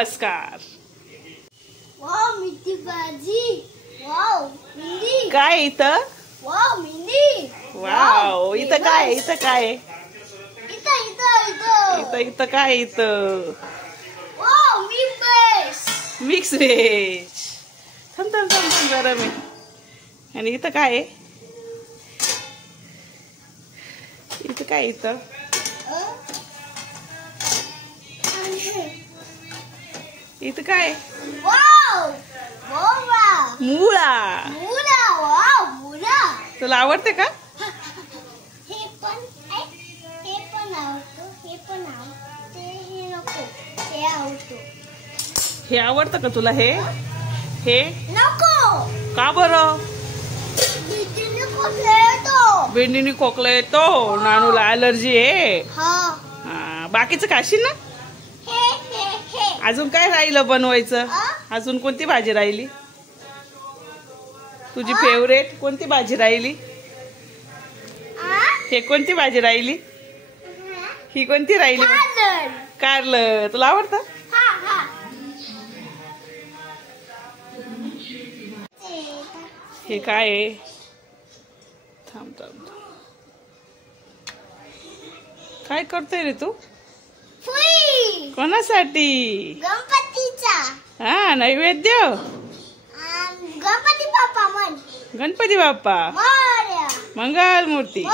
नमस्कार. वाव मेथी भाजी. वाव मेंदी. काय इथं? वाव मेंदी. वाव इथं काय? इथं काय? इथं काय? इथं वाव मिक्स व्हेज. थांब जरा मी. आणि इथं काय आहे? इथं काय? इथं इथं काय? वाव मुळा. वाव मुळा. तुला आवडते का? हे पण आवडतं. हे नको. हे आवडतं. हे आवडतं का तुला? हे नको. का बरं? भेंडीनी खोकला येतो. नानूला ॲलर्जी आहे. बाकीचं खाशील ना? अजून काय राहिलं बनवायचं? अजून कोणती भाजी राहिली? तुझी फेवरेट कोणती भाजी राहिली? हे कोणती भाजी राहिली? ही कोणती राहिली? कारलं. तुला आवडतं? हे काय आहे? थांब. काय करतोय रे तू? कोणासाठी? गणपतीचा. हा, नैवेद्य. गणपती बाप्पा म्हण. गणपती बाप्पा. मंगल मूर्ती.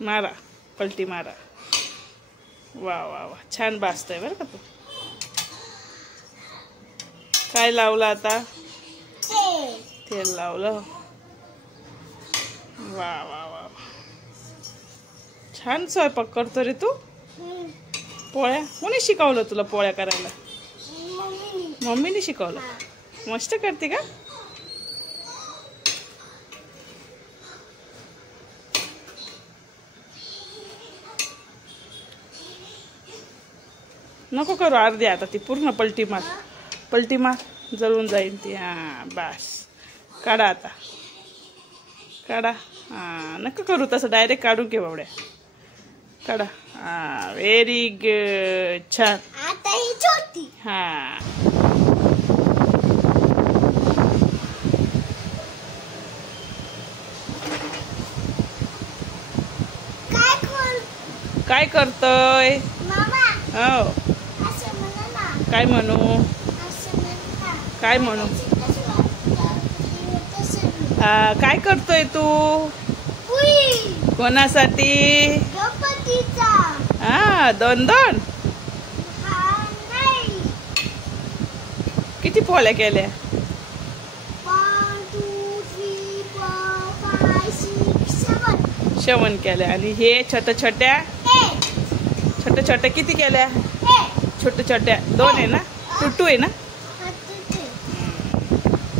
मारा पलटी मारा. वा वा वा, छान भाजतोय बरं का तू. काय लावलं आता? तेल लावलं. वा वा वा, छान स्वयंपाक करतो रे तू. पोळ्या कोणी शिकवलं तुला पोळ्या करायला? मम्मीने शिकवलं. मस्त करते का? नको करू अर्धी, आता ती पूर्ण पलटी मार. जळून जाईल ती. हा बस, काढा आता. काढा. हा, नको करू तसं, डायरेक्ट काढून घे बावड्या. काढा. हा, व्हेरी गुड. छान. आता ही छोटी. हा, काय करतोय? हो, काय म्हणू? काय करतोय तू? कोणासाठी? हा, दोन. किती पोळ्या केल्या? 1 2 3 4 5 6 7 7 केल्या. आणि हे छोट्या किती केल्या? छोट्या 2 आहे ना? 2 आहे ना?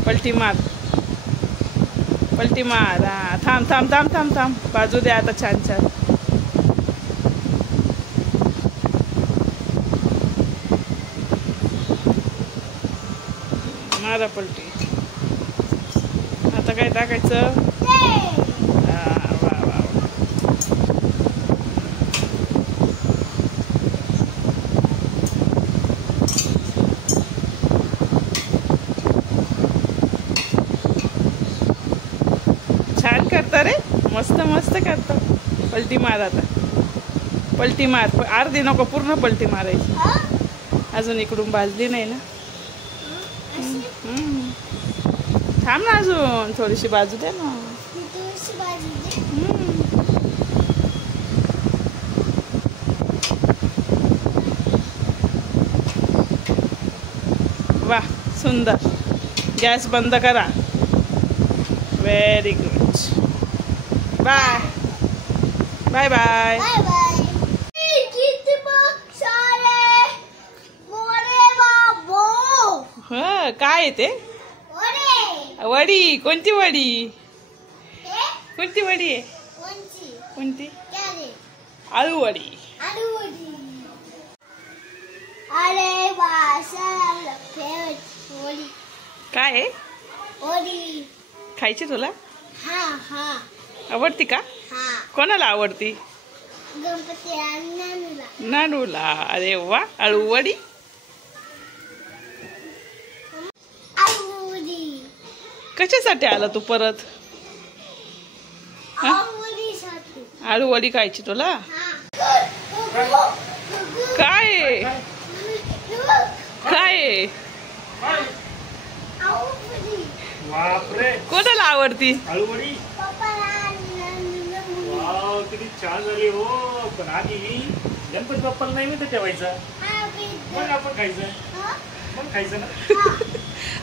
पलटी मार. हा, थांब. बाजू दे आता. छान. मारा पलटी. आता काय टाकायचं? वा. छान करता रे. मस्त करतो. पलटी मार आता. पलटी मार. अर्धी नको, पूर्ण पलटी मारायची. अजून इकडून भाजली नाही ना? थांब ना, अजून थोडीशी बाजू दे ना. वा, सुंदर. गॅस बंद करा. Very good. बाय. काय ते? वडी. कोणती वडी? आहे? कोणती? आळू वडी. काय आहे? वडी. खायची तुला? हा. आवडती का? कोणाला आवडती? गणपती नानूला. नानूला. अरे वा, अळूवडी. आळूवडी. कशासाठी आला तू परत? आळूवडीसाठी. आळूवडी खायची तुला? हा. काय आहे? काय आहे? आळूवडी. बापरे, कोणाला आवडती? आळूवडी. पप्पाला आणि नानूला मुली. वाव, किती छान झाली हो. पण आधी गणपती बाप्पाला नैवेद्य ठेवायचा, हा, मग आपण खायचं. हा? मग खायचं ना.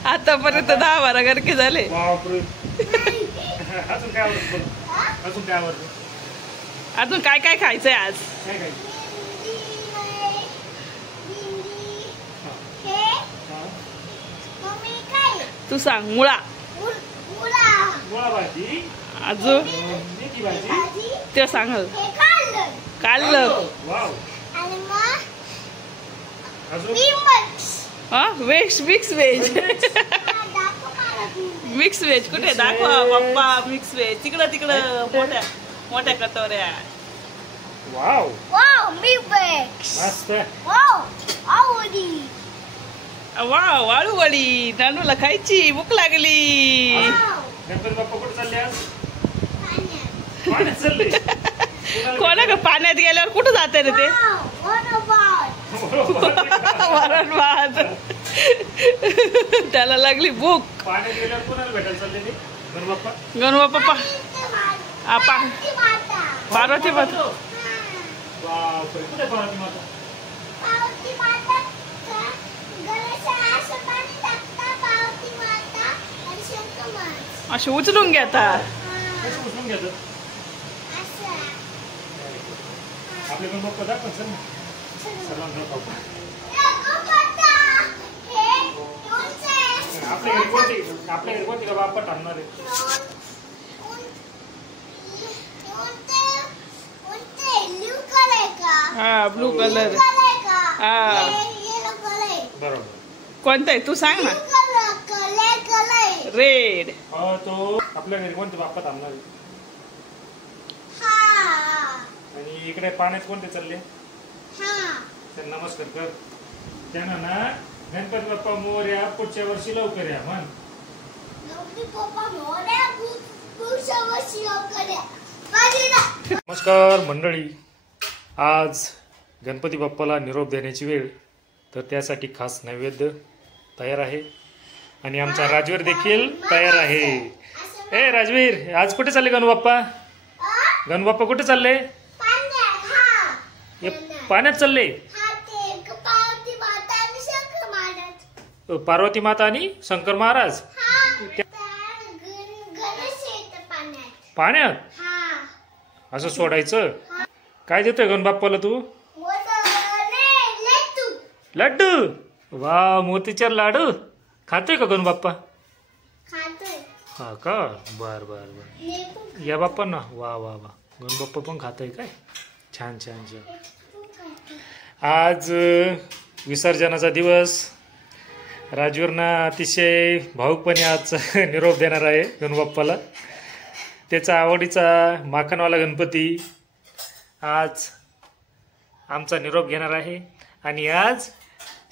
आतापर्यंत 10-12 गरके झाले. बापरे. अजून काय आवडतं बघ. अजून काय आवडतं? अजून काय काय खायचंय आज? काय खायचं? हे हा. मम्मी काय? तू सांग. मुळा. मुला. मुळा भाजी, अजून मेथी भाजी. भाजी. ते सांगल. हे खाल्लं. काढलं. वाव. आणि मग अजून बिमक्स. हा, व्हेज मिक्स व्हेज. दाखव मला बिमक्स. मिक्स व्हेज कुठे? दाखवा पप्पा. मिक्स व्हेज तिकडं मोठ्या मोठ्या कटोऱ्या. Wow, wow, बिमक्स. मस्त. वाव, आवडी. वाव, आळूवडी. नानूला खायची भूक लागली. वाव. गणपती बाप्पा कुठे चालले आज? पाण्यात. पाण्यात चालले. कोणा पाण्यात गेल्यावर कुठं जाते रे ते? वाव, वनवास. वरण भात. त्याला लागली भूक. पाण्यात गेल्यावर कोणाला भेटायला चालले ते? गणबाप्पा. गणवा पप्पा. आपा. पार्वती माता. पार्वती माता. हा. बापरे, कुठे पार्वती माता? पार्वती माता गणेशाला असं पाणी टाकता. पार्वती माता आणि शंकर माता. अशी उचलून घ्या आता. कसं उचलून घ्यायचं? असं. आपले गणबाप्पा दाखव सर ना. सर्वांना बाप्पा. हे कोणचं आहे? आपल्या घरी कोणती का बाप्पा थांबणार आहे? हा, ब्लू कलर. हा. बरोबर. कोणता आहे तू सांग ना. रेड. तो आपल्या घरी कोणते बाप्पा थांबणार आहे? आणि इकडे पाण्यात कोणते चालले? तर नमस्कार कर त्यांना ना. गणपती बाप्पा मोरया, पुढच्या वर्षी लवकर या म्हण. नमस्कार मंडळी, आज गणपती बाप्पाला निरोप देण्याची वेळ, तर त्यासाठी खास नैवेद्य तयार आहे आणि आमचा राजवीर देखील तयार आहे. ए राजवीर, आज कुठे चालले गणबाप्पा? गणबाप्पा कुठे चालले? हे पाण्यात चालले. पार्वती माता आणि शंकर महाराज पाण्यात असं सोडायचं. काय देतोय गणबाप्पाला तू? लड्डू. वा, मोतीचूर लाडू खातोय का गणबाप्पा? हा का? बर बर बर. या बाप्पा ना. वा वा वा, गणबाप्पा पण खातोय काय? छान छान छान. आज विसर्जनाचा दिवस. राजवीरना अतिशय भाऊकपणे आज निरोप देणार आहे गणबाप्पाला. त्याचा आवडीचा माखनवाला गणपती आज आमचा निरोप घेणार आहे आणि आज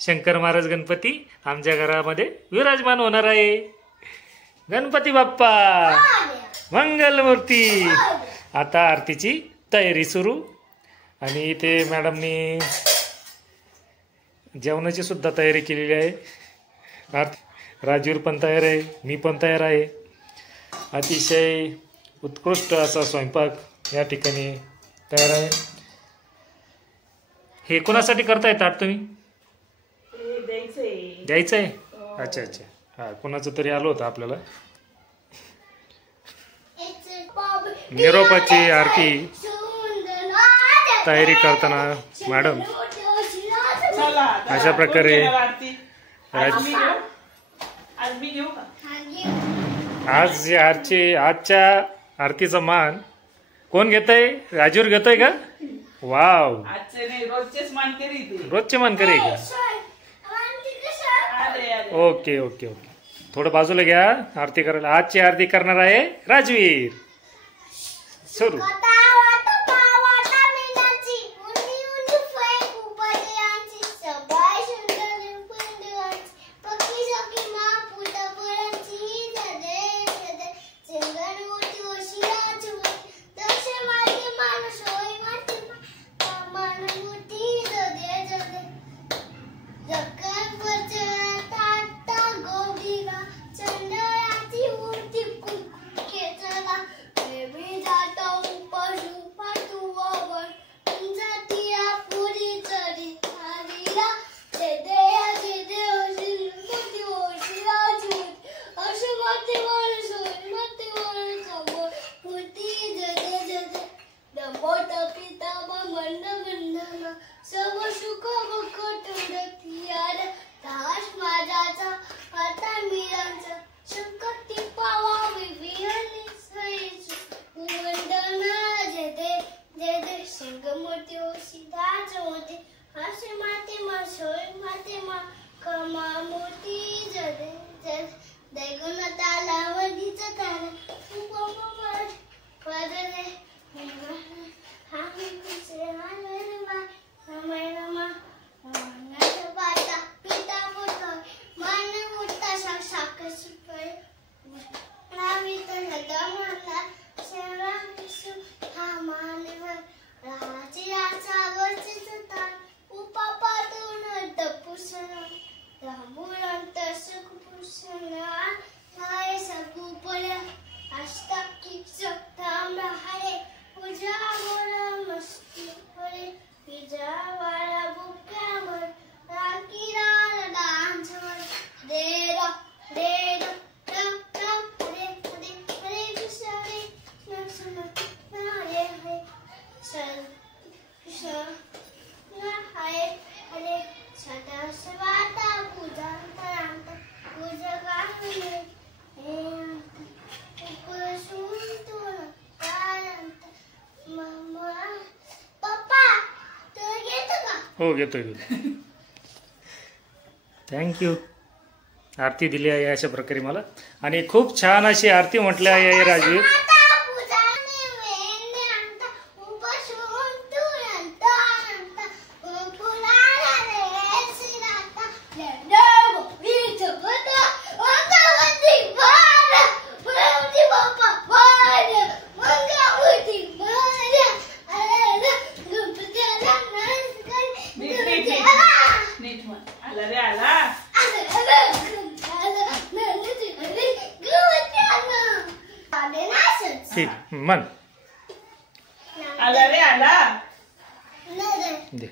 शंकर महाराज गणपती आमच्या घरामध्ये विराजमान होणार आहे. गणपती बाप्पा मंगलमूर्ती. आता आरतीची तयारी सुरू आणि इथे मॅडमनी जेवणाची सुद्धा तयारी केलेली आहे. राजवीर पण तयार आहे, मी पण तयार आहे. अतिशय उत्कृष्ट असा स्वयंपाक या ठिकाणी तयार आहे. हे कोणासाठी करताय ताट तुम्ही? द्यायचं आहे. अच्छा अच्छा. हा, कोणाचं तरी आलं होतं आपल्याला. निरोपाची आरती तयारी करताना मॅडम अशा प्रकारे आज आजच्या आरतीचा मान कोण घेतय? राजवीर घेतोय का? वाव, रोजचे मानकरी का? Okay okay okay. थोडं बाजूला घ्या. आरती करायला आजची आरती करणार आहे राजवीर. सुरू. हो घेतोय. थँक्यू. आरती दिली आहे अशा प्रकारे मला, आणि खूप छान अशी आरती म्हटली आहे राजवीर. मन आला रे आला दे.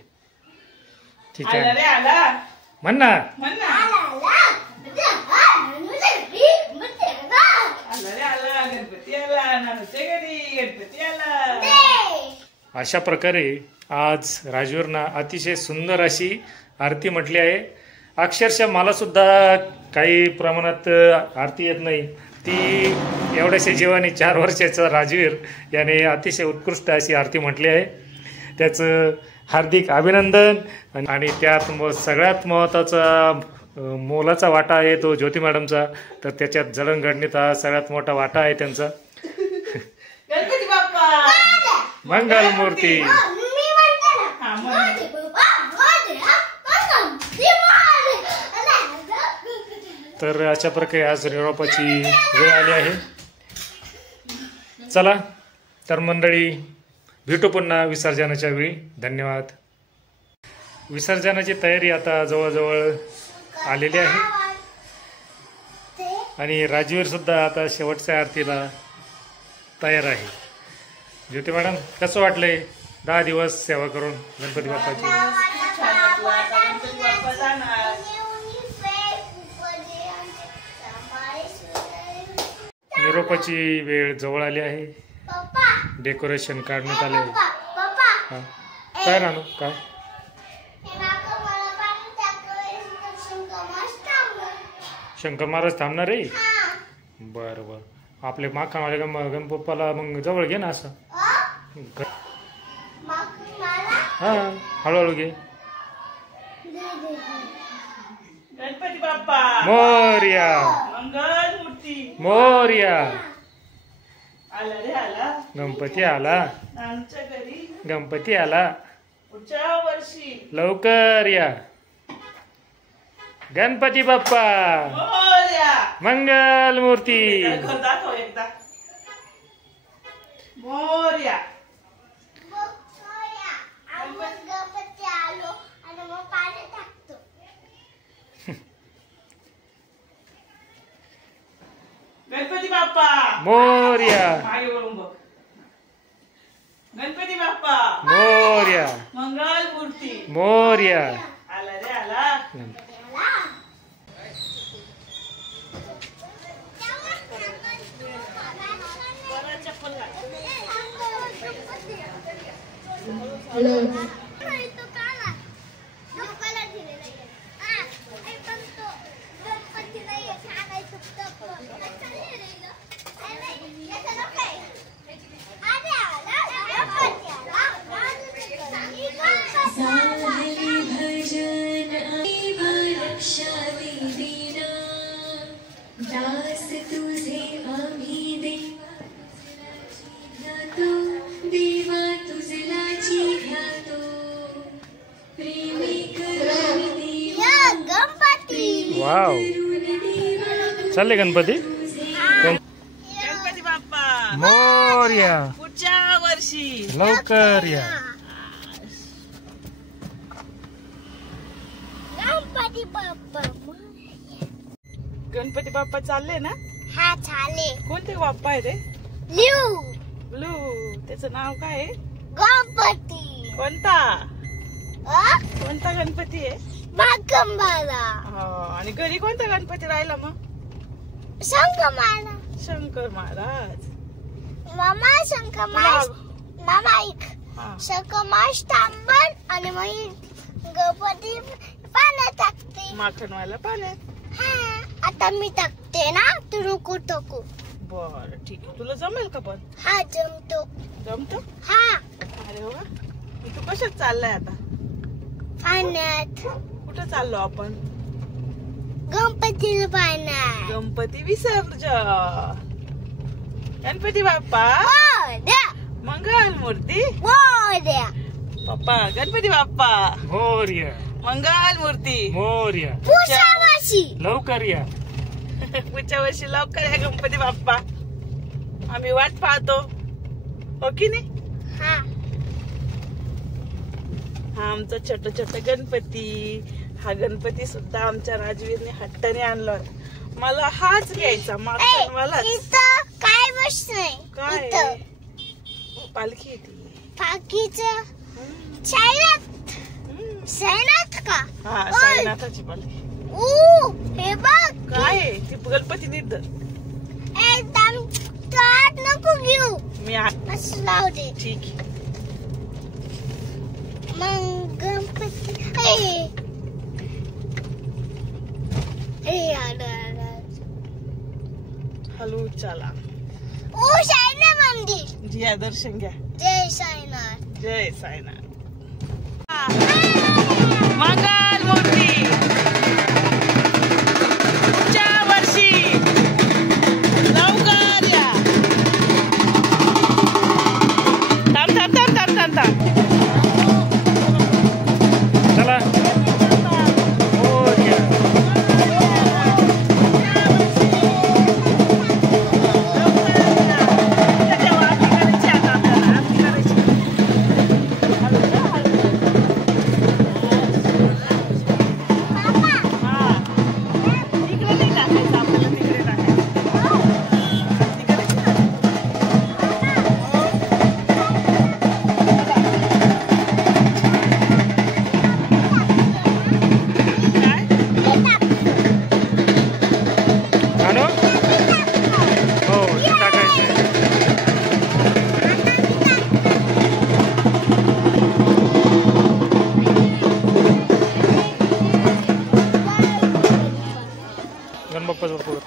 ठीक आहे, आला रे आला म्हण ना. म्हण ना. आला रे आला, गणपती आला, नाचते घरी गणपती आला. अशा प्रकारे आज राजवीरनं अतिशय सुंदर अशी आरती म्हटली आहे. अक्षरशः मला सुद्धा काही प्रमाणात आरती येत नाही. ती एवढ्याशा जीवाने 4 वर्षाचा राजवीर याने अतिशय उत्कृष्ट अशी आरती म्हटली आहे. त्याचं हार्दिक अभिनंदन. आणि त्यात सगळ्यात महत्त्वाचा मोलाचा वाटा आहे तो ज्योती मॅडमचा. तर त्याच्यात जडणघडणीत हा सगळ्यात मोठा वाटा आहे त्यांचा. गणपती बाप्पा मंगलमूर्ती. तर अशा प्रकारे आज निरोपाची वेळ आली आहे. चला तर मंडळी, भेटू पुन्हा विसर्जनाच्या वेळी. धन्यवाद. विसर्जनाची तयारी आता जवळजवळ आलेली आहे, आणि राजवीर सुद्धा आता शेवटच्या आरतीला तयार आहे. ज्योती मॅडम, कसं वाटलंय 10 दिवस सेवा करून गणपती बाप्पाची? निरोपाची वेळ जवळ आली आहे. डेकोरेशन काढण्यात आले आहे. काय राहणं काय शंकर महाराज थांबणार आहे? बरं बरं. आपले माखानवाले गणपप्पाला मग जवळ घे ना असं. हां, हळूहळू घे. गणपती बाप्पा मोरया. मंगलमूर्ती मोरया. आला रे आला, गणपती आला. आमच्या घरी गणपती आला. पुढच्या वर्षी लवकर या. गणपती बाप्पा मोरया. मंगलमूर्ती. घर दाखव एकदा. मोरया. गणपती बाप्पा मोरया. मागे वळून बघ. गणपती बाप्पा मोरया. मंगलमूर्ती. मोरया. आला रे आला. दास तुझे आम्ही देतो देवा तुझला चिघातो प्रेमी करून देवा गणपती वाव चालले गणपती गणपती बाप्पा मोरया पुढच्या वर्षी लवकर या गणपती बाप्पा गणपती बाप्पा चालले ना हा झाले कोणते बाप्पा आहे रे लिव ब्लू त्याचं नाव काय आहे गणपती कोणता कोणता गणपती आहे बागंबाला आणि घरी कोणता गणपती राहिला मग शंकरमाला शंकर महाराज मामा शंकरमास मामा ऐक हा. शंकरमास तांबण आणि मग गणपती पाण्यात टाकते माखनवाला पाण्यात हा आता मी टाकते ना तू नको टाकू बर ठीक आहे तुला जमेल का पण हा जमतो जमतो हा अरे वा तू कशात चाललाय आता पाण्यात कुठं चाललो आपण गणपतीला पाण्यात गणपती विसर्जन गणपती बाप्पा द्या मंगल मूर्ती द्या बाप्पा गणपती बाप्पा मोरया मंगल मूर्ती मोरया पुष्यावाशी लवकर या पुढच्या वर्षी लवकर या गणपती बाप्पा आम्ही वाट पाहतो हो की नाही हा हा आमचा छोटा छोटा गणपती हा गणपती सुद्धा आमच्या राजवीरने हट्टाने आणला मला हाच घ्यायचा मागचा मला इथं काय बस नाही काय इथं पालखी येते पाकीचं सायनाथ सायनाथ का हा साईनाथाची पालखी हे बघ काय आहे? ती गणपती नीट धर. एकदम हात नको घेऊ मी असं लावू दे ठीक आहे मग गणपती हॅलो चला ओ साईनाथ मंदिर जिया दर्शन घ्या जय साईनाथ जय साईनाथ मंगल मूर्ती पुढच्या वर्षी लवकर या थांब थांब थांब थांब थांब थांब चला मोरया आणू हो ते टाकायचं गणबाप्पा जोडतो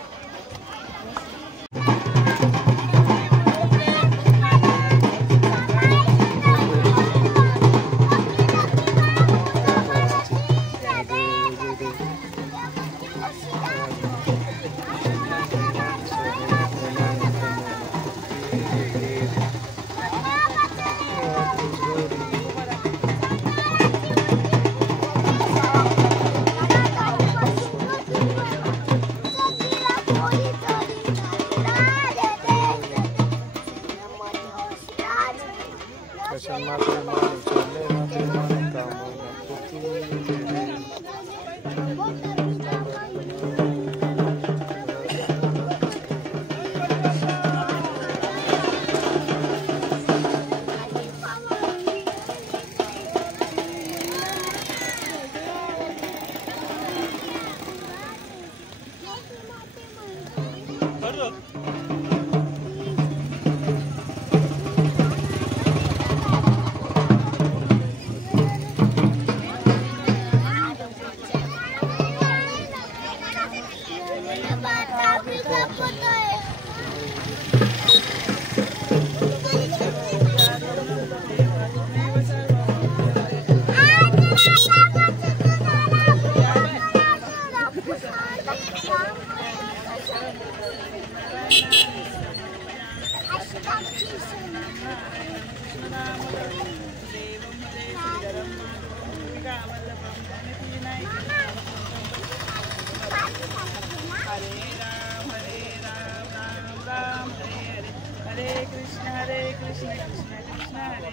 हरे कृष्ण कृष्ण कृष्ण हरे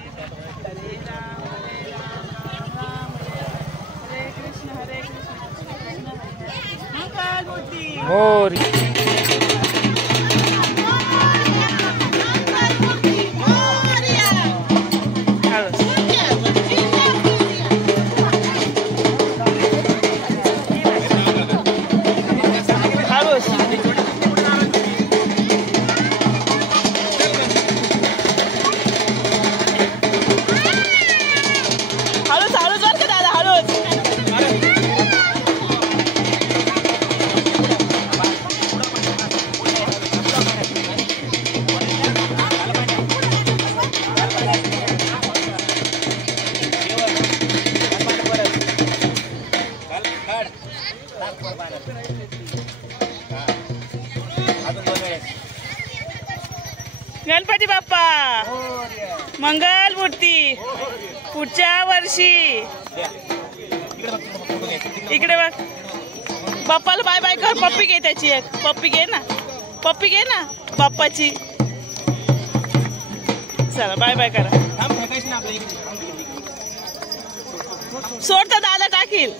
हरे राम राम हरे कृष्ण कृष्ण कृष्ण हरे मंगल मूर्ती मोरी गणपती बाप्पा मंगल मूर्ती पुढच्या वर्षी इकडे बघ बाप्पाला बाय बाय कर. पप्पी घे त्याची एक पप्पी घे ना बाप्पाची. चला बाय बाय करा. सोड तर दादा टाकील.